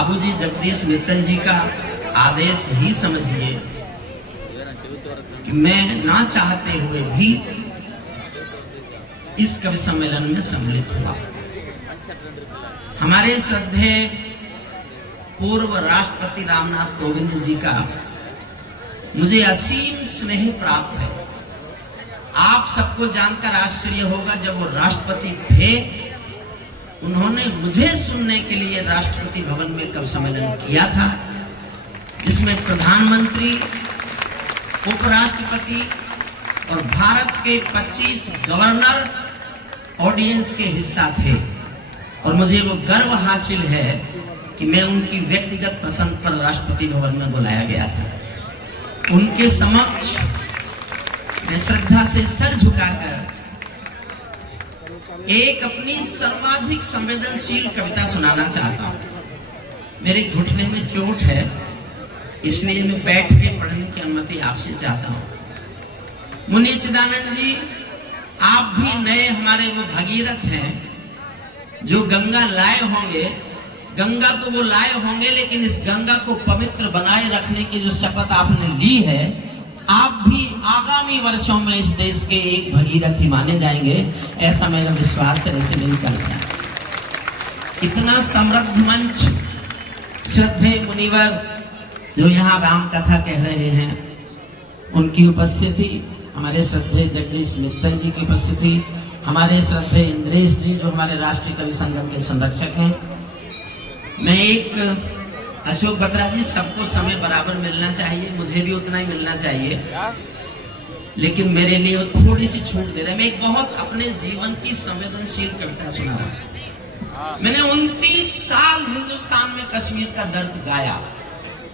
बाबूजी जगदीश मित्तल जी का आदेश ही समझिए कि मैं ना चाहते हुए भी इस कवि सम्मेलन में सम्मिलित हुआ। हमारे श्रद्धेय पूर्व राष्ट्रपति रामनाथ कोविंद जी का मुझे असीम स्नेह प्राप्त है। आप सबको जानकर आश्चर्य होगा, जब वो राष्ट्रपति थे उन्होंने मुझे सुनने के लिए राष्ट्रपति भवन में कवि सम्मेलन किया था, जिसमें प्रधानमंत्री, उपराष्ट्रपति और भारत के 25 गवर्नर ऑडियंस के हिस्सा थे। और मुझे वो गर्व हासिल है कि मैं उनकी व्यक्तिगत पसंद पर राष्ट्रपति भवन में बुलाया गया था। उनके समक्ष मैं श्रद्धा से सर झुकाकर एक अपनी सर्वाधिक संवेदनशील कविता सुनाना चाहता हूं। मेरे घुटने में चोट है, इसलिए मैं बैठ के पढ़ने की अनुमति आपसे चाहता हूं। मुनि चिदानंद जी, आप भी नए हमारे वो भगीरथ हैं जो गंगा लाए होंगे। गंगा तो वो लाए होंगे, लेकिन इस गंगा को पवित्र बनाए रखने की जो शपथ आपने ली है, आप भी आगामी वर्षों में इस देश के एक भगीरथ ही माने जाएंगे, ऐसा मेरा विश्वास है। ऐसे नहीं करता। इतना समृद्ध मंच, श्रद्धेय मुनिवर जो यहाँ राम कथा कह रहे हैं, उनकी उपस्थिति, हमारे श्रद्धेय जगदीश मित्तल जी की उपस्थिति, हमारे श्रद्धेय इंद्रेश जी जो हमारे राष्ट्रीय कवि संगम के संरक्षक हैं। मैं एक अशोक बत्रा जी, सबको समय बराबर मिलना चाहिए, मुझे भी उतना ही मिलना चाहिए, लेकिन मेरे लिए वो थोड़ी सी छूट दे रहे हैं। मैं एक बहुत अपने जीवन की संवेदनशील कविता सुना रहा हूं। मैंने 29 साल हिंदुस्तान में कश्मीर का दर्द गाया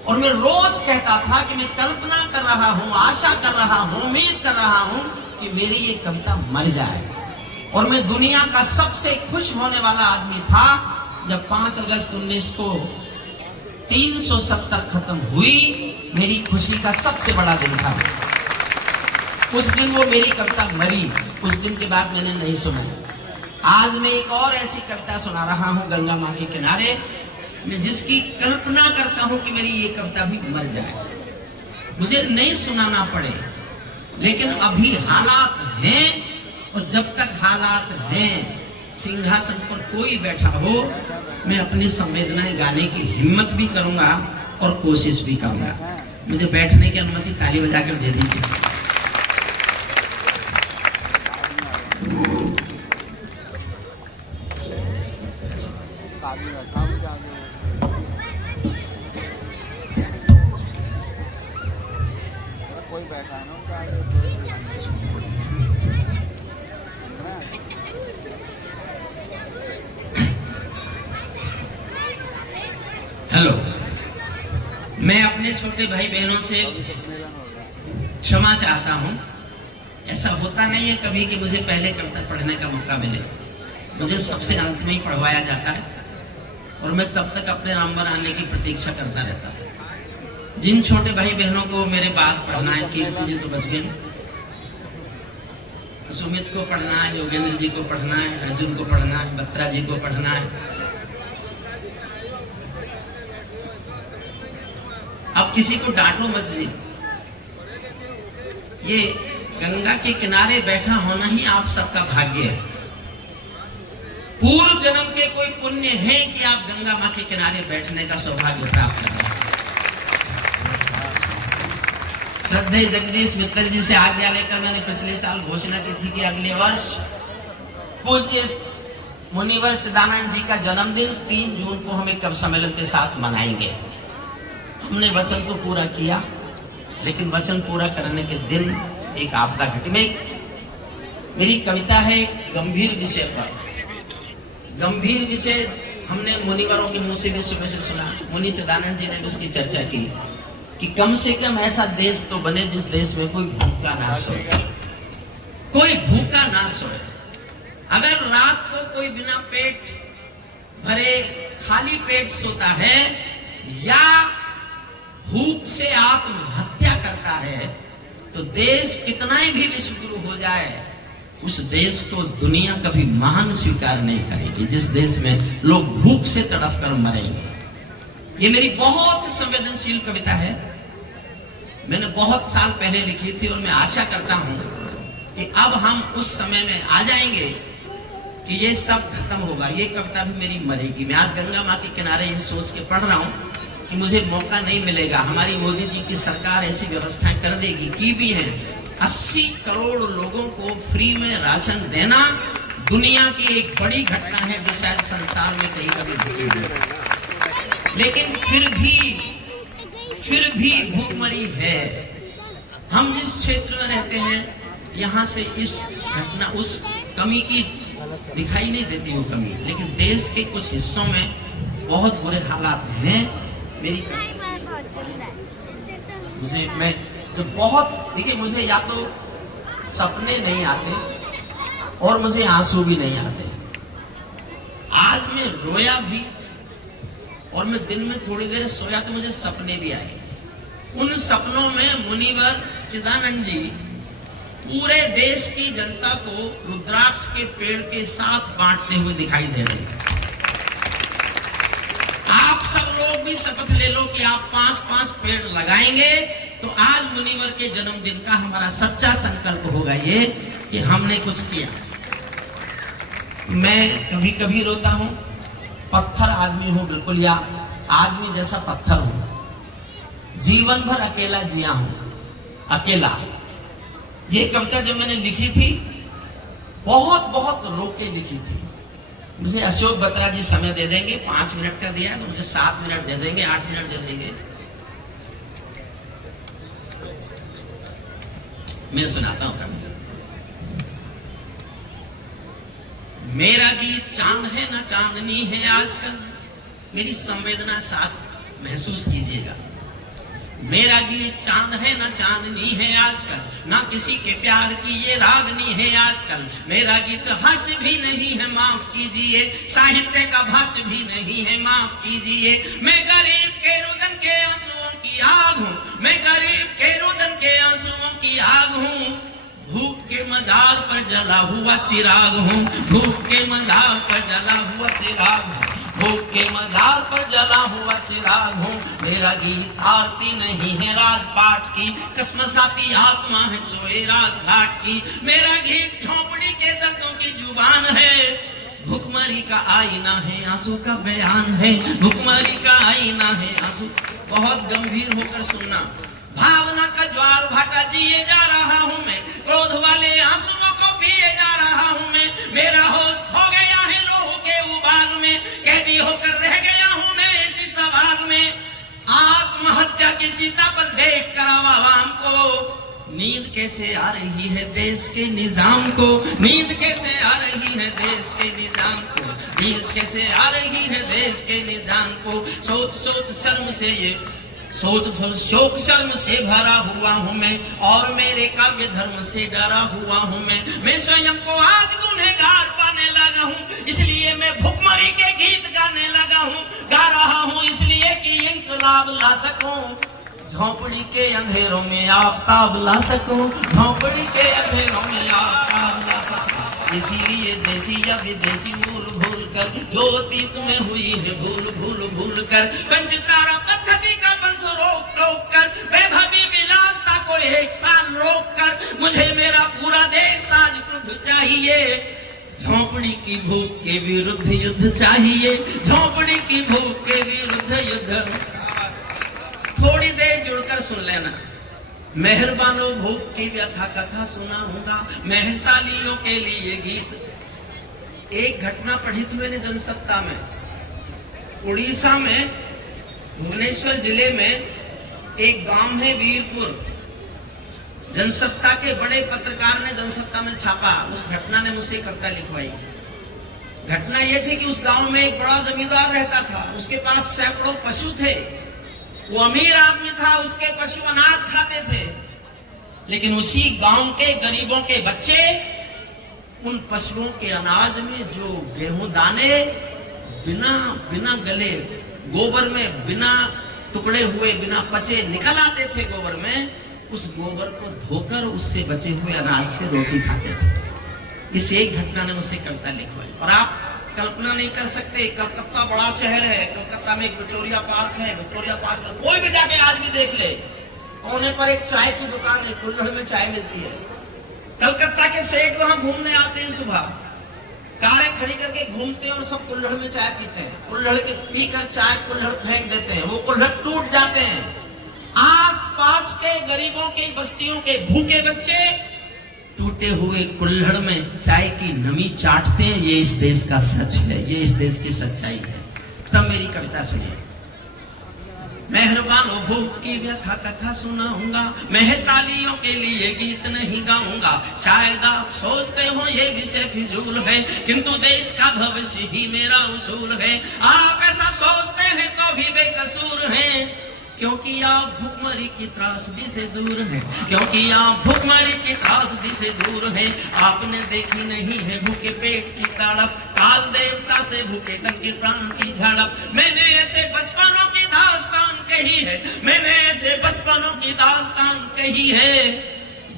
और मैं रोज कहता था कि मैं कल्पना कर रहा हूं, आशा कर रहा हूं, उम्मीद कर रहा हूं कि मेरी ये कविता मर जाए। और मैं दुनिया का सबसे खुश होने वाला आदमी था जब 5 अगस्त 19 को 370 खत्म हुई। मेरी खुशी का सबसे बड़ा दिन था। उस दिन वो मेरी कविता मरी, उस दिन के बाद मैंने नहीं सुना। आज मैं एक और ऐसी कविता सुना रहा हूं, गंगा मां के किनारे, मैं जिसकी कल्पना करता हूं कि मेरी ये कविता भी मर जाए, मुझे नहीं सुनाना पड़े। लेकिन अभी हालात हैं, और जब तक हालात हैं, सिंहासन पर कोई बैठा हो, मैं अपनी संवेदनाएं गाने की हिम्मत भी करूंगा और कोशिश भी करूंगा। मुझे बैठने की अनुमति ताली बजाकर दे दीजिए। हेलो, मैं अपने छोटे भाई बहनों से क्षमा चाहता हूं। ऐसा होता नहीं है कभी कि मुझे पहले कविता पढ़ने का मौका मिले। मुझे सबसे अंत में ही पढ़वाया जाता है और मैं तब तक अपने नंबर आने की प्रतीक्षा करता रहता हूं। जिन छोटे भाई बहनों को मेरे बाद पढ़ना है, कीर्ति जी तो बच गए, सुमित को पढ़ना है, योगेंद्र जी को पढ़ना है, अर्जुन को पढ़ना है, बत्रा जी को पढ़ना है। अब किसी को डांटो मत जी, ये गंगा के किनारे बैठा होना ही आप सबका भाग्य है। पूर्व जन्म के कोई पुण्य है कि आप गंगा मां के किनारे बैठने का सौभाग्य प्राप्त कर रहे हैं। श्रद्धेय जगदीश मित्तल जी से आज्ञा लेकर मैंने पिछले साल घोषणा की थी कि अगले वर्ष पूज्य मुनिवर चिदानंद जी का जन्मदिन 3 जून को हम एक कवि सम्मेलन के साथ मनाएंगे। हमने वचन तो पूरा किया, लेकिन वचन पूरा करने के दिन एक आपदा घटी। मेरी कविता है गंभीर विषय पर। गंभीर विषय हमने मुनिवरों के मुंह से भी सुबह से सुना। मुनि चिदानंद जी ने भी उसकी चर्चा की कि कम से कम ऐसा देश तो बने जिस देश में कोई भूखा ना सोए, कोई भूखा ना सोए। अगर रात को कोई बिना पेट भरे खाली पेट सोता है या भूख से आत्महत्या करता है, तो देश कितना भी विश्वगुरु हो जाए, उस देश को दुनिया कभी महान स्वीकार नहीं करेगी जिस देश में लोग भूख से तड़फ कर मरेंगे। ये मेरी बहुत संवेदनशील कविता है। मैंने बहुत साल पहले लिखी थी और मैं आशा करता हूं कि अब हम उस समय में आ जाएंगे कि ये सब खत्म होगा, ये कविता भी मेरी मरेगी। मैं आज गंगा माँ के किनारे ये सोच के पढ़ रहा हूँ कि मुझे मौका नहीं मिलेगा। हमारी मोदी जी की सरकार ऐसी व्यवस्थाएं कर देगी, की भी है। 80 करोड़ लोगों को फ्री में राशन देना दुनिया की एक बड़ी घटना है जो शायद संसार में कहीं कभी घटी नहीं। लेकिन फिर भी भूखमरी है। हम जिस क्षेत्र में रहते हैं यहाँ से इस घटना, उस कमी की दिखाई नहीं देती वो कमी, लेकिन देश के कुछ हिस्सों में बहुत बुरे हालात हैं। मैं तो बहुत, देखिए मुझे या तो सपने नहीं आते और मुझे आंसू भी नहीं आते। आज मैं रोया भी और मैं दिन में थोड़ी देर सोया तो मुझे सपने भी आए। उन सपनों में मुनिवर चिदानंद जी पूरे देश की जनता को रुद्राक्ष के पेड़ के साथ बांटते हुए दिखाई दे रहे थे। आप सब लोग भी शपथ ले लो कि आप 5-5 पेड़ लगाएंगे, तो आज मुनिवर के जन्मदिन का हमारा सच्चा संकल्प होगा ये कि हमने कुछ किया। मैं कभी कभी रोता हूं, पत्थर आदमी हूं बिल्कुल, या आदमी जैसा पत्थर हूं। जीवन भर अकेला जिया हूं, अकेला। ये कविता जो मैंने लिखी थी बहुत रो के लिखी थी। मुझे अशोक बत्रा जी समय दे देंगे, 5 मिनट का दिया है तो मुझे 7 मिनट दे देंगे, 8 मिनट दे देंगे। मैं सुनाता हूं कविता। मेरा गीत चांद है ना चांदनी है आजकल, मेरी संवेदना साथ महसूस कीजिएगा। मेरा गीत चांद है ना चांदनी है आजकल, ना किसी के प्यार की ये रागनी है आजकल। मेरा गीत हास्य भी नहीं है, माफ कीजिए, साहित्य का भाष्य भी नहीं है, माफ कीजिए। मैं गरीब के रुदन के आंसुओं की आग हूँ, मैं गरीब के रुदन के आंसुओं की आग हूँ। भूख के मजार पर जला हुआ चिराग हूँ, भूख के मजार पर जला हुआ चिराग हूँ, भूख के मजार पर जला हुआ चिराग हूँ। मेरा गीत आरती नहीं है राजपाट की, कसमसाती आत्मा है सोए राजघाट की। मेरा गीत झोपड़ी के दर्दों की जुबान है, भूखमरी का आईना है, आंसू का बयान है, भूखमरी का आईना है, आंसू। बहुत गंभीर होकर सुनना। भावना का ज्वार भाटा जिए जा रहा हूं मैं, क्रोध वाले आंसुओं को पिए जा रहा हूं मैं। मेरा होश खो गया है लोह के उबाल में, कैदी होकर रह गया हूं मैं इसी सवाल में। आत्महत्या की चिता पर देख कर आवाम को नींद कैसे आ रही है देश के निजाम को, नींद कैसे आ रही है देश के निजाम को, नींद कैसे आ रही है देश के निजाम को। सोच सोच शर्म से ये शोक शर्म से भरा हुआ हूँ मैं, और मेरे काव्य धर्म से डरा हुआ हूँ मैं स्वयं को आज गुनहगार पाने लगा हूँ, इसलिए मैं भूखमरी के गीत गाने लगा हूँ। गा रहा हूँ इसलिए कि इंकलाब ला सकूं, झोपड़ी के अंधेरों में आफताब ला सकूं, झोपड़ी के अंधेरों में आफताब ला सकूं। इसीलिए देसी या विदेशी भूल भूल कर, जो अतीत में हुई है भूल कर, पंचतारा पद्धति का पंथ रोक टोक कर, वैभवी विलासता को एक साल रोक कर, मुझे मेरा पूरा देश आज क्रुद्ध चाहिए। झोपड़ी की भूख के विरुद्ध युद्ध चाहिए, झोपड़ी की भूख के विरुद्ध युद्ध। थोड़ी देर जुड़कर सुन लेना। मेहरबानो भूख की व्यथा कथा सुनाऊंगा, महज तालियों के लिए गीत। एक घटना पढ़ी थी मैंने जनसत्ता में, उड़ीसा में भुवनेश्वर जिले में एक गांव है वीरपुर। जनसत्ता के बड़े पत्रकार ने जनसत्ता में छापा, उस घटना ने मुझसे कविता लिखवाई। घटना यह थी कि उस गांव में एक बड़ा जमींदार रहता था, उसके पास सैकड़ों पशु थे। वो अमीर आदमी था, उसके पशु अनाज खाते थे, लेकिन उसी गांव के गरीबों के बच्चे उन पशुओं के अनाज में जो गेहूं दाने बिना गले गोबर में बिना टुकड़े हुए बिना पचे निकल आते थे गोबर में, उस गोबर को धोकर उससे बचे हुए अनाज से रोटी खाते थे। इस एक घटना ने मुझसे कविता लिखवाई। और आप कल्पना नहीं कर सकते। कलकत्ता बड़ा शहर है, कलकत्ता में एक विक्टोरिया पार्क है। विक्टोरिया पार्क कोई भी जाके आज भी देख ले, कोने पर एक चाय की दुकान है, कुल्हड़ में चाय मिलती है। कलकत्ता के सेठ वहां घूमने आते हैं, सुबह कारें खड़ी करके घूमते हैं और सब कुल्हड़ में चाय पीते हैं। कुल्हड़ के पीकर चाय कुल्हड़ फेंक देते हैं, वो कुल्हड़ टूट जाते हैं। आसपास के गरीबों के बस्तियों के भूखे बच्चे टूटे हुए कुल्हड़ में चाय की नमी चाटते हैं। ये इस देश का सच है, ये इस देश की सच्चाई है। तब मेरी कविता सुनिए। मेहरबान हो भूख की व्यथा कथा सुनाऊंगा, महज तालियों के लिए गीत नहीं गाऊंगा। शायद आप सोचते हो ये विषय फिजूल है, किंतु देश का भविष्य ही मेरा उसूल है। आप ऐसा सोचते हैं तो भी बेकसूर हैं, क्योंकि आप भुखमरी की त्रासदी से दूर हैं, क्योंकि आप भुखमरी की त्रासदी से दूर हैं। आपने देखी नहीं है भूखे पेट की तड़प, काल देवता से भूखे तन के प्राण की झड़प। मैंने ऐसे बचपनों की दास्तान कही है, मैंने ऐसे बचपनों की दास्तान कही है,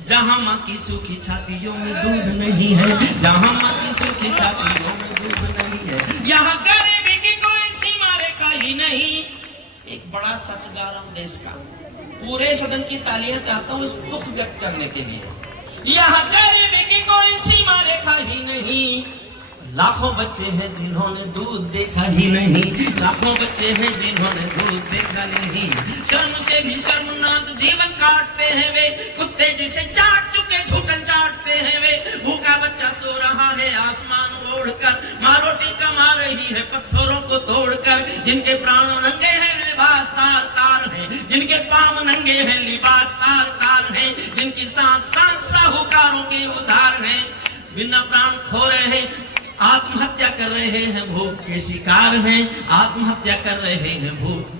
जहां माँ की सूखी छातियों में दूध नहीं है, जहां माँ की सूखी छातियों में दूध नहीं है। यहाँ गरीबी की कोई सीमा रेखा ही नहीं। एक बड़ा सच गा रहा हूं देश का, पूरे सदन की तालियां चाहता हूं इस दुख व्यक्त करने के लिए। यहाँ गरीबी की कोई सीमा रेखा ही नहीं। लाखों बच्चे हैं जिन्होंने दूध देखा ही नहीं, लाखों बच्चे हैं जिन्होंने दूध देखा नहीं। शर्म से भी शर्मनाक जीवन काटते हैं वे, कुत्ते जिसे चाट चुके झूठन चाटते हैं वे। भूखा बच्चा सो रहा है आसमान ओढ़कर, माँ रोटी कमा रही है पत्थरों को तोड़कर। जिनके प्राण नंगे हैं लिबास तार तार है, जिनके पांव नंगे हैं लिबास तार तार है, जिनकी सांस सांस साहूकारों के उधार है। बिना प्राण खो रहे हैं, आत्महत्या कर रहे हैं, भूख के शिकार हैं, आत्महत्या कर रहे हैं भूख।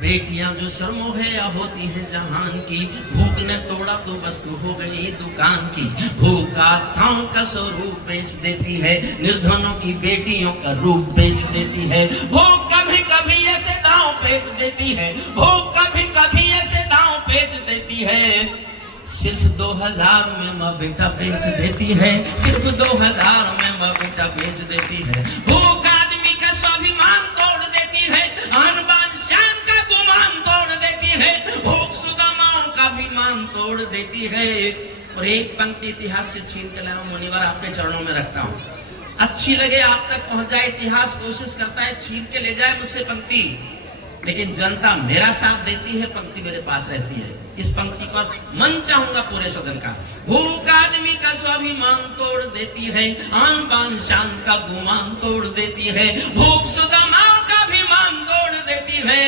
बेटियां जो सरमोहया होती हैं जहान की, भूख ने तोड़ा तो वस्तु हो गई दुकान की। भूख आस्थाओं का स्वरूप बेच देती है, निर्धनों की बेटियों का रूप बेच देती है। भूख कभी कभी ऐसे दांव बेच देती है, भूख कभी कभी ऐसे दांव बेच देती है। सिर्फ 2000 में माँ बेटा बेच देती है, सिर्फ 2000 में माँ बेटा बेच देती है। भूख आदमी का स्वाभिमान तोड़ देती है, आन बान शान का गुमान तोड़ देती है। भूख सुदामाओं का भी मान तोड़ देती है। और एक पंक्ति इतिहास से छीन के लाया हूं, मुनिवर आपके चरणों में रखता हूं। अच्छी लगे आप तक पहुंच जाए, इतिहास कोशिश करता है छीन के ले जाए मुझसे पंक्ति, लेकिन जनता मेरा साथ देती है, पंक्ति मेरे पास रहती है। इस पंक्ति पर मन चाहूंगा पूरे सदन का। भूख आदमी का स्वाभिमान तोड़ देती है, आन बान शान का गुमान तोड़ देती है। भूख सुदामाओं का भी मान तोड़ देती है,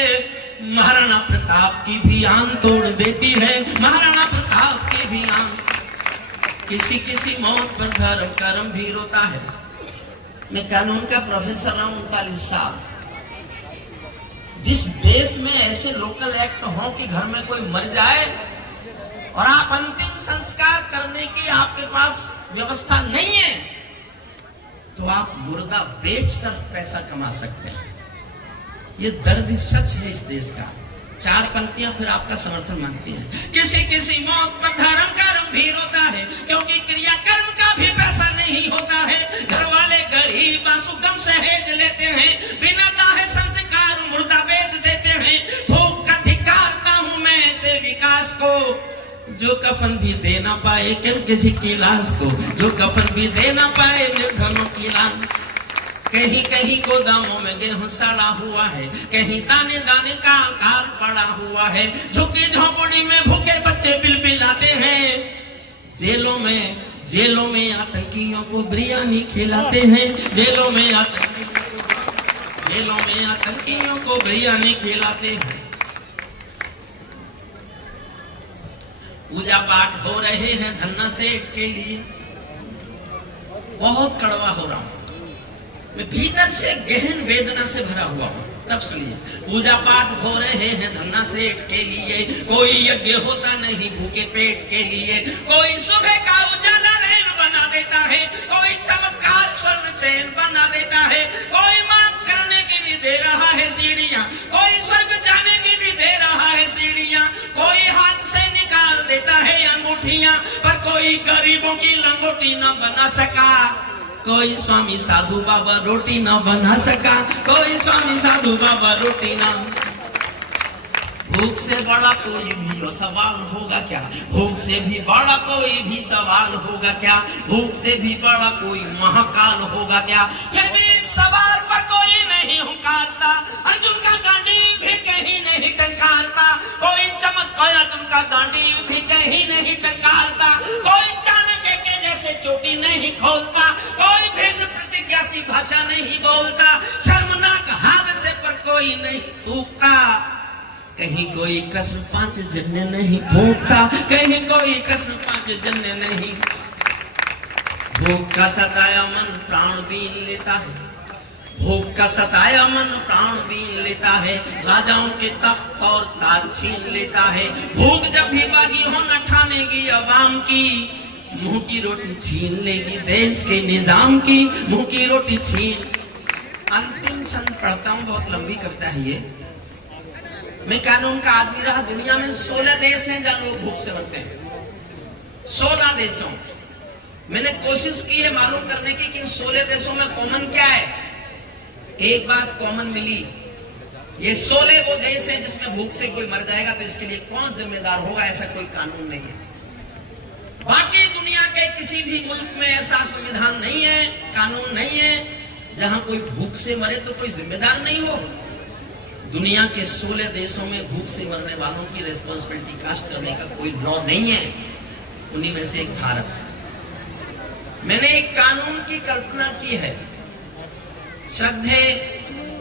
महाराणा प्रताप की भी आन तोड़ देती है, महाराणा प्रताप की भी आन। किसी किसी मौत पर धर्म कर्म भी रोता है। मैं कानून का प्रोफेसर रहा हूं 39 साल। जिस देश में ऐसे लोकल एक्ट हो कि घर में कोई मर जाए और आप अंतिम संस्कार करने की आपके पास व्यवस्था नहीं है, तो आप मुर्दा बेचकर पैसा कमा सकते हैं। ये दर्द सच है इस देश का। 4 पंक्तियां फिर आपका समर्थन मांगती हैं। किसी किसी मौत पर धर्म कर्म भी रोता है, क्योंकि क्रियाकर्म का भी पैसा नहीं होता है। घर वाले गरीब सुगम सहेज लेते हैं, बिना दाहे संस्कार मुर्दा बेच देते हैं। थोक का धिक्कारता हूं मैं ऐसे विकास को, जो कफन भी दे ना पाए किसी की लाश को, जो कफन भी दे ना पाए निर्धनों की लाश। कहीं कहीं गोदामों में गेहूं सड़ा हुआ है, कहीं दाने दाने का आकार पड़ा हुआ है। झुग्गी झोपड़ी में भूखे बच्चे बिलबिलाते हैं। जेलों में आतंकियों को बिरयानी खिलाते हैं, जेलों में आतंकियों को बिरयानी खिलाते हैं। पूजा पाठ हो रहे हैं धन्ना सेठ के लिए। बहुत कड़वा हो रहा हूं मैं, भीतर से गहन वेदना से भरा हुआ हूं। तब सुनिए, पूजा पाठ हो रहे हैं धन्ना सेठ के लिए। कोई यज्ञ होता नहीं भूखे पेट के लिए। कोई सुबह का उजाला रैन बना देता है, कोई चमत्कार स्वर्ण चैन बना देता है। कोई माफ करने की भी दे रहा है सीढ़ियां, कोई स्वर्ग जाने की भी दे रहा है सीढ़ियां। कोई हाथ से निकाल देता है अंगूठियां, पर कोई गरीबों की लंगोटी न बना सका। कोई स्वामी साधु बाबा रोटी ना बना सका, कोई स्वामी साधु बाबा रोटी ना। भूख से बड़ा कोई भी सवाल होगा क्या, भूख से भी बड़ा कोई भी सवाल होगा क्या, भूख से भी बड़ा कोई महाकाल होगा क्या। फिर भी इस सवाल पर कोई नहीं हुंकारता, अर्जुन का गांडीव भी कहीं नहीं टंकारता। कोई चमत्कार अर्जुन का गांडीव भी कहीं नहीं टंकारता। कोई चाणक्य के जैसे चोटी नहीं खोलता, कोई भीष्म प्रतिज्ञा सी भाषा नहीं बोलता। शर्मनाक हादसे पर कोई नहीं थूकता, कहीं कोई कृष्ण पांच जन्य नहीं भोगता, कहीं कोई कृष्ण पांच जन्य नहीं। भूख का सताया मन प्राण बीन लेता है, भूख का सताया मन प्राण बीन लेता है। राजाओं के तख्त और ताज छीन लेता है। भूख जब भी बागी हो न ठानेगी अवाम की, मुंह की रोटी छीन लेगी देश के निजाम की, मुंह की रोटी छीन। अंतिम छंद पढ़ता हूं, बहुत लंबी कविता है ये। मैं कानून का आदमी रहा, दुनिया में 16 देश हैं जहां लोग भूख से मरते हैं। 16 देशों। मैंने कोशिश की है मालूम करने की कि 16 देशों में कॉमन क्या है। एक बात कॉमन मिली, ये 16 वो देश हैं जिसमें भूख से कोई मर जाएगा तो इसके लिए कौन जिम्मेदार होगा, ऐसा कोई कानून नहीं है। बाकी दुनिया के किसी भी मुल्क में ऐसा संविधान नहीं है, कानून नहीं है जहां कोई भूख से मरे तो कोई जिम्मेदार नहीं हो। दुनिया के 16 देशों में भूख से मरने वालों की रेस्पॉन्सिबिलिटी कास्ट करने का कोई लॉ नहीं है, उन्हीं में से एक भारत है। मैंने एक कानून की कल्पना की है। श्रद्धेय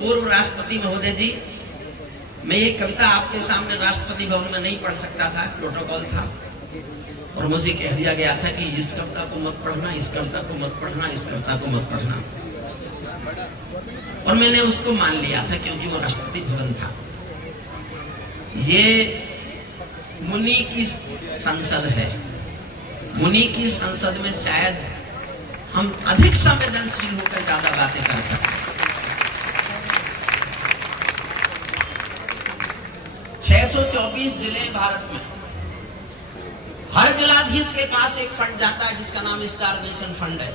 पूर्व राष्ट्रपति महोदय जी, मैं ये कविता आपके सामने राष्ट्रपति भवन में नहीं पढ़ सकता था, प्रोटोकॉल था, और मुझे कह दिया गया था कि इस कविता को मत पढ़ना, इस कविता को मत पढ़ना, इस कविता को मत पढ़ना। और मैंने उसको मान लिया था क्योंकि वो राष्ट्रपति भवन था। ये मुनि की संसद है, मुनि की संसद में शायद हम अधिक संवेदनशील होकर ज्यादा बातें कर सकते हैं। 624 जिले भारत में, हर जिलाधीश के पास एक फंड जाता है जिसका नाम स्टारवेशन फंड है।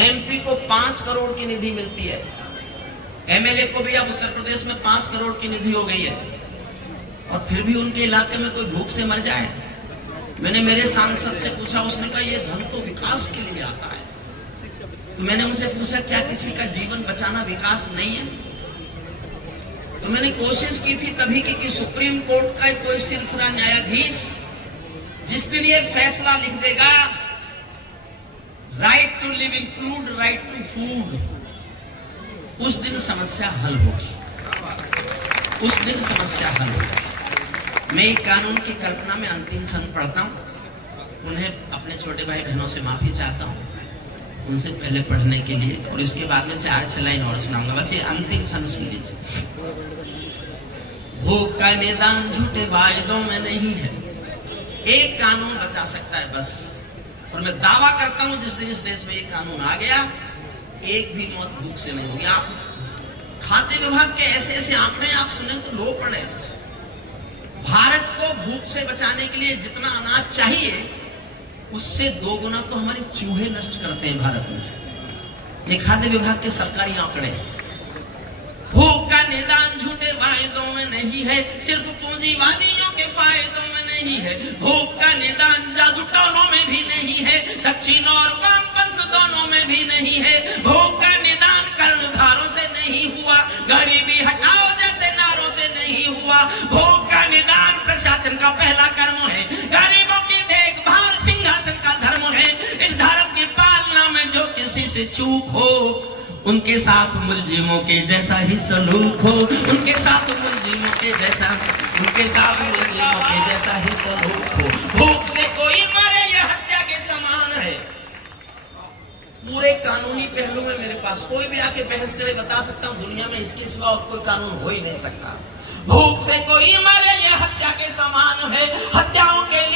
एमपी को 5 करोड़ की निधि मिलती है, एमएलए को भी अब उत्तर प्रदेश में 5 करोड़ की निधि हो गई है, और फिर भी उनके इलाके में कोई भूख से मर जाए। मैंने मेरे सांसद से पूछा, उसने कहा ये धन तो विकास के लिए आता है। तो मैंने उनसे पूछा क्या किसी का जीवन बचाना विकास नहीं है? तो मैंने कोशिश की थी तभी कि सुप्रीम कोर्ट का कोई सिरफुरा न्यायाधीश जिस दिन ये फैसला लिख देगा, right to live include right to food, उस दिन समस्या हल होगी, उस दिन समस्या हल होगी। मैं एक कानून की कल्पना में अंतिम छंद पढ़ता हूं, उन्हें अपने छोटे भाई बहनों से माफी चाहता हूं उनसे पहले पढ़ने के लिए, और इसके बाद में 4-6 लाइन और सुनाऊंगा। बस ये अंतिम छंद सुन लीजिए। भूख का निदान झूठे वायदों में नहीं है, एक कानून बचा सकता है बस, और मैं दावा करता हूं जिस दिन इस देश में एक कानून आ गया, एक भी मौत भूख से नहीं होगी। आप खाद्य विभाग के ऐसे ऐसे आंकड़े आप सुने तो रो पड़े। भारत को भूख से बचाने के लिए जितना अनाज चाहिए उससे 2 गुना तो हमारे चूहे नष्ट करते हैं भारत में। ये खाद्य विभाग के सरकारी आंकड़े। भूख का निदान झूठे वायदों में नहीं है, सिर्फ पूंजीवादियों के फायदों में नहीं है। भूख का निदान जादू टोनों में भी नहीं है, दक्षिण और वामपंथ दोनों में भी नहीं है। भूख का निदान कर्णधारों से नहीं हुआ, गरीबी हटाओ जैसे नारों से नहीं हुआ। भूख का निदान प्रशासन का पहला कर्म है, गरीबों की देखभाल सिंहासन का धर्म है। इस धर्म की पालना में जो किसी से चूक हो, उनके साथ मुलजिमों के जैसा ही सलूक हो, उनके साथ मुलजिमों के जैसा, उनके साथ मुलजिमों के जैसा ही सलूक हो। भूख से कोई मरे यह हत्या के समान है। पूरे कानूनी पहलू में मेरे पास कोई भी आके बहस करे, बता सकता हूं दुनिया में इसके सिवा और कोई कानून हो ही नहीं सकता। भूख से कोई मरे यह हत्या के समान है। हत्याओं के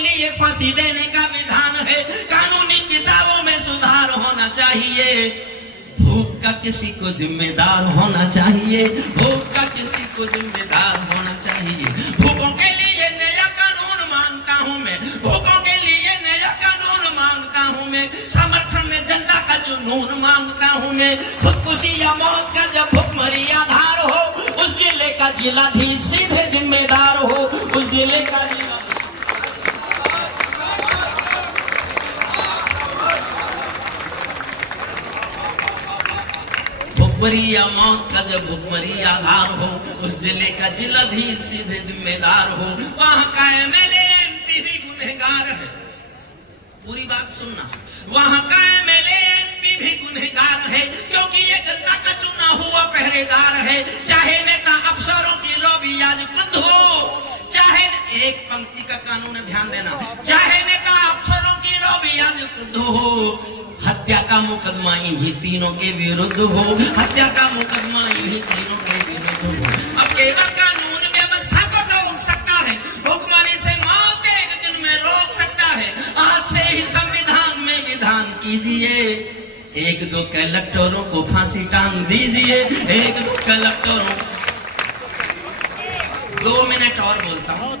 लिए फांसी देने का विधान है। कानूनी किताबों में सुधार होना चाहिए। भूख का किसी को जिम्मेदार होना चाहिए, भूख का किसी को जिम्मेदार होना चाहिए। भूखों के लिए नया कानून मांगता हूं मैं, भूखों के लिए नया कानून मांगता हूं मैं। जुनून मांगता हूँ मैं, खुदकुशी या मौत का जब भुखमरी आधार हो, उस जिले का जिलाधीश सीधे जिम्मेदार हो, उस जिले का भुखमरी या मौत का जब भुखमरी आधार हो, उस जिले का जिलाधीश सीधे जिम्मेदार हो। वहां का एमएलए एमपी भी गुनहगार है, पूरी बात सुनना, वहां का एमएलए एमपी भी गुनहगार है, क्योंकि ये जनता का चुना हुआ पहरेदार है। चाहे नेता अफसरों की लॉबी आज क्रुद्ध हो, चाहे एक पंक्ति का कानून है, ध्यान देना, चाहे नेता अफसरों की लॉबी आज क्रुद्ध हो, हत्या का मुकदमा इन्हीं तीनों के विरुद्ध हो, हत्या का मुकदमा इन्हीं तीनों के विरुद्ध हो। अब केवल कानून व्यवस्था को रोक सकता है, भुखमरी से मौत एक दिन में रोक सकता है। आज से ही संविधान में विधान कीजिए, एक दो कलेक्टरों को फांसी टांग दीजिए, एक दो कलेक्टरों। 2 मिनट और बोलता हूँ।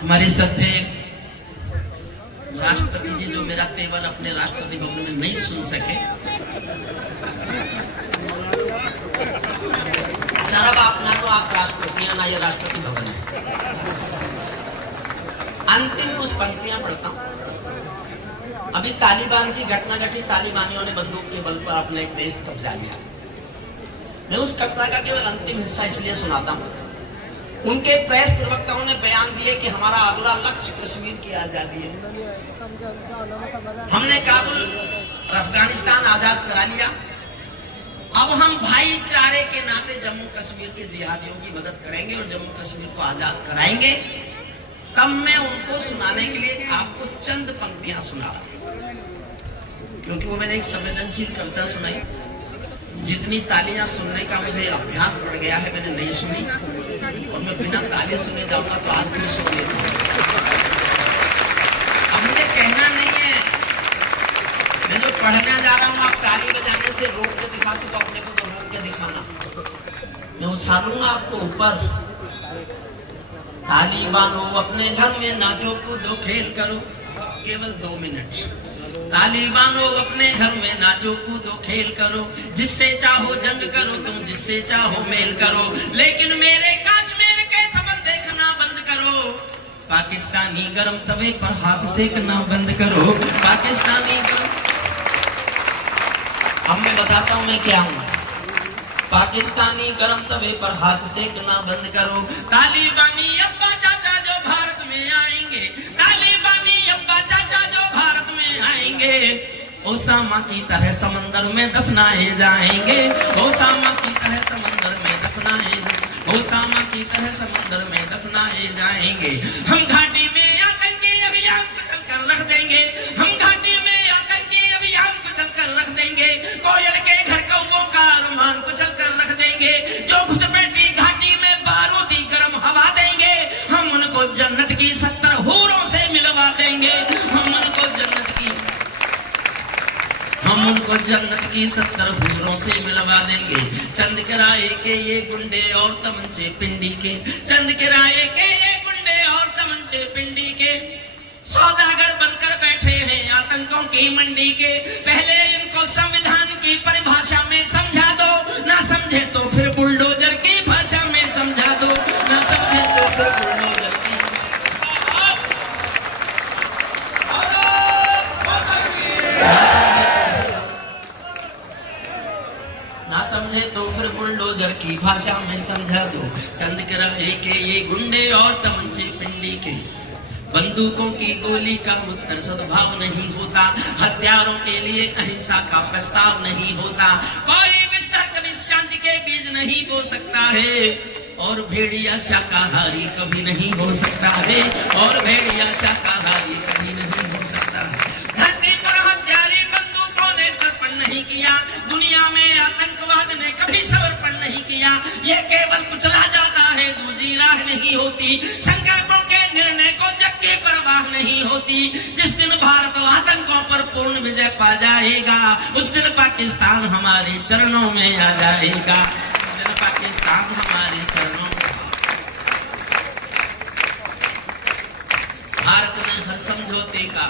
हमारे सत्य राष्ट्रपति जी जो मेरा केवल अपने राष्ट्रपति भवन में नहीं सुन सके, सरब अपना तो आप राष्ट्रपति ना, ये राष्ट्रपति भवन है। अंतिम कुछ पंक्तियां पढ़ता हूं। अभी तालिबान की घटना घटी, तालिबानियों ने बंदूक के बल पर अपना एक देश कब्जा लिया। मैं उस कविता का केवल अंतिम हिस्सा इसलिए सुनाता हूं, उनके प्रेस प्रवक्ताओं ने बयान दिए कि हमारा अगला लक्ष्य कश्मीर की आजादी है। हमने काबुल और अफगानिस्तान आजाद करा लिया, अब हम भाईचारे के नाते जम्मू कश्मीर के जिहादियों की मदद करेंगे और जम्मू कश्मीर को आजाद कराएंगे। तब मैं उनको सुनाने के लिए आपको चंद पंक्तियां सुना रहा हूं, क्योंकि वो मैंने एक संवेदनशील कविता सुनाई। जितनी तालियां सुनने का मुझे अभ्यास बढ़ गया है, मैंने नहीं सुनी, और मैं बिना ताली सुने जाऊंगा तो आज भी सुन लेता हूं। अब मुझे कहना नहीं है, मैं जो पढ़ने जा रहा हूं, आप ताली बजाने से रोक के दिखा सको, अपने को तो रोक के दिखाना। मैं उछालूंगा आपको ऊपर, ताली बांधो अपने घर में, नाचो कूदो खेल करो, केवल 2 मिनट। ताली बांधो अपने घर में, नाचो कूदो खेल करो, जिससे चाहो जंग करो तुम, जिससे चाहो मेल करो, लेकिन मेरे कश्मीर के संबंध देखना बंद करो। पाकिस्तानी गरम तवे पर हाथ सेकना बंद करो, पाकिस्तानी गरम। अब मैं बताता हूं मैं क्या हूं। पाकिस्तानी गरम तवे पर हाथ सेकना बंद करो। तालिबानी अब्बा चाचा जो भारत में आएंगे, तालिबानी अब्बा चाचा जो भारत में आएंगे, ओसामा की तरह समंदर में दफनाए जाएंगे, ओसामा की तरह समंदर में दफनाए, ओसामा की तरह समंदर में दफनाए जाएंगे। हम घाटी में आतंकी अभियान कुचल कर रख देंगे, हम घाटी में आतंकी अभियान कुचल कर रख देंगे, कोयल के घर कौवों का अरमान कुचल कर रख देंगे, जो घुसपैठी घाटी में बारूदी गर्म हवा देंगे, हम उनको जन्नत की 70 हूरों से मिलवा देंगे, हम उनको जन्नत की 70 हूरों से मिलवा देंगे। चंद किराए के ये गुंडे और तमंचे पिंडी के, चंद किराए के ये गुंडे और तमंचे पिंडी के, सौदागर बनकर बैठे हैं आतंकों की मंडी के। पहले इनको संविधान की परिभाषा में समझा दो, ना समझे तो फिर बुलडोजर की भाषा में समझा दो, ना समझे तो फिर बुलडोजर की, ना समझे तो फिर बुलडोजर की भाषा में समझा दो। चंद किराए के ये गुंडे और तमंचे पिंडी के, बंदूकों की गोली का उत्तर सद्भाव नहीं होता, हथियारों के लिए अहिंसा का प्रस्ताव नहीं होता, कोई बिस्तर कभी शांति के बीज नहीं बो सकता है, और भेड़िया शाकाहारी कभी नहीं हो सकता है, और भेड़िया शाकाहारी कभी नहीं हो सकता है। धरती पर हथियारी बंदूकों ने तर्पण नहीं किया, दुनिया में आतंकवाद ने कभी समर्पण नहीं किया, ये केवल कुचला जाता है, दूसरी राह नहीं होती, संकल्पों के निर्णय को जग की परवाह नहीं होती। जिस दिन भारत आतंकों पर पूर्ण विजय पा जाएगा, उस दिन पाकिस्तान हमारे चरणों में आ जाएगा, उस दिन पाकिस्तान हमारे चरणों में। भारत ने हर समझौते का,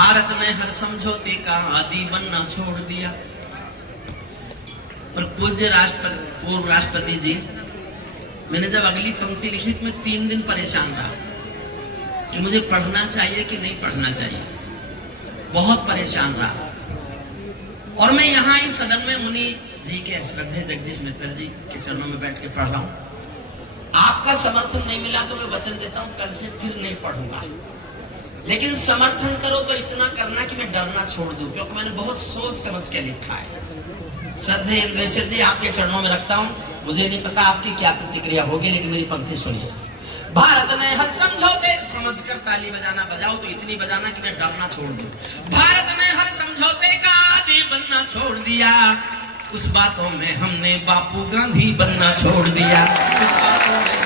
भारत ने हर समझौते का आदी बनना छोड़ दिया। पर पूज्य पूर्व राष्ट्रपति जी, मैंने जब अगली पंक्ति लिखी तो मैं 3 दिन परेशान था कि मुझे पढ़ना चाहिए कि नहीं पढ़ना चाहिए। बहुत परेशान रहा। और मैं यहाँ इस सदन में मुनि जी के श्रद्धेय जगदीश मित्तल जी के चरणों में बैठ के पढ़ रहा हूँ। आपका समर्थन नहीं मिला तो मैं वचन देता हूँ कल से फिर नहीं पढ़ूंगा, लेकिन समर्थन करो तो इतना करना कि मैं डरना छोड़ दूं, क्योंकि मैंने बहुत सोच समझ के लिखा है। श्रद्धेय इंद्रेश्वर जी, आपके चरणों में रखता हूँ। मुझे नहीं पता आपकी क्या प्रतिक्रिया होगी, लेकिन मेरी पंक्ति सुनिए। भारत ने हर समझौते, समझकर ताली बजाना बजाओ तो इतनी बजाना कि मैं डरना छोड़ दूं। भारत ने हर समझौते का आदी बनना छोड़ दिया, उस बातों में हमने बापू गांधी बनना छोड़ दिया। उस बातों में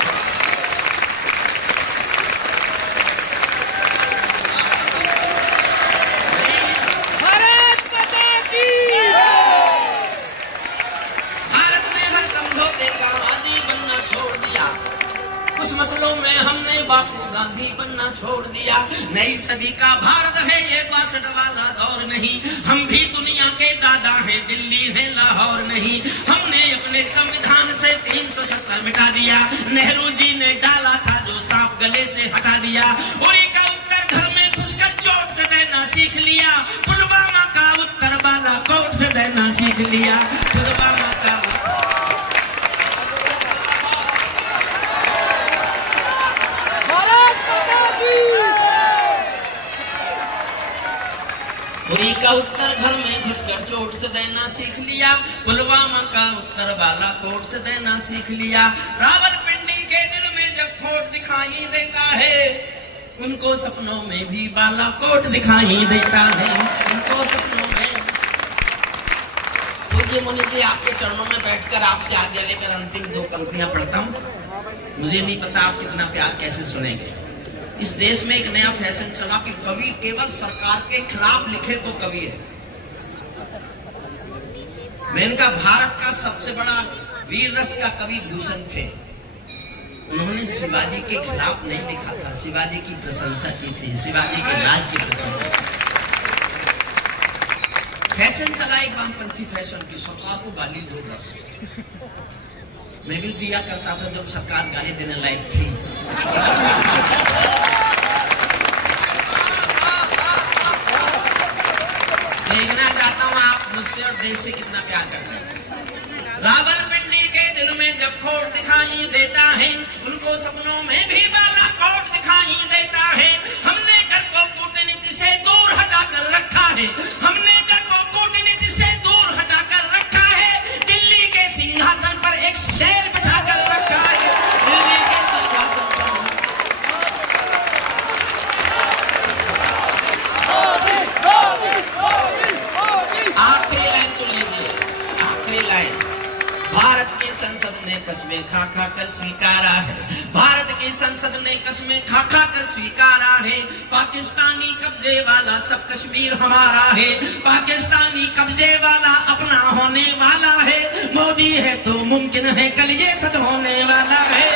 कुछ मसलों में हमने बापू गांधी बनना छोड़ दिया। नई सदी का भारत है ये 62 वाला दौर नहीं, हम भी दुनिया के दादा हैं, दिल्ली है लाहौर नहीं। हमने अपने संविधान से 370 मिटा दिया, नेहरू जी ने डाला था जो सांप गले से हटा दिया। उरी का उत्तर घर में घुसकर चोट से देना सीख लिया, पुलवामा का उत्तर बालाकोट से देना सीख लिया। पुलवामा का उरी का उत्तर घर में घुसकर चोट से देना सीख लिया, पुलवामा का उत्तर बालाकोट से देना सीख लिया। रावलपिंडी के दिल में जब खोट दिखाई देता है, उनको सपनों में भी बालाकोट दिखाई देता है, उनको सपनों में। पूज्य मुनि जी, आपके चरणों में बैठकर आपसे आज्ञा लेकर अंतिम 2 पंक्तियां पढ़ता हूं। मुझे नहीं पता आप कितना प्यार कैसे सुनेंगे। इस देश में एक नया फैशन चला कि कवि केवल सरकार के खिलाफ लिखे तो कवि है। मैं इनका भारत का सबसे बड़ा वीर रस का कवि भूषण थे। उन्होंने शिवाजी के खिलाफ नहीं लिखा था, शिवाजी की प्रशंसा की थी, शिवाजी के राज की प्रशंसा की। फैशन चला एक वामपंथी फैशन की, सरकार को गाली दो बस। मैं भी दिया करता था जब सरकार गाली देने लायक थी। देखना चाहता हूं आप मुझसे और देश से कितना प्यार करते हैं। रावलपिंडी के दिल में जब खोट दिखाई देता है, उनको सपनों में भी बालाकोट दिखाई देता है। हमने डर को कूटनीति से दूर हटाकर रखा है, हमने डर को कूटनीति से दूर हटाकर रखा है। दिल्ली के सिंहासन पर एक शेर बिठाकर रखा है, दिल्ली के सिंहासन पर। आखिरी लाइन सुन लीजिए, आखिरी लाइन। भारत की संसद ने कस्में खा खा कर स्वीकारा है, भारत की संसद ने कस्में खा खा कर स्वीकारा है। पाकिस्तानी कब्जे वाला सब कश्मीर हमारा है, पाकिस्तानी कब्जे वाला अपना होने वाला है। मोदी है तो मुमकिन है कल ये सच होने वाला है।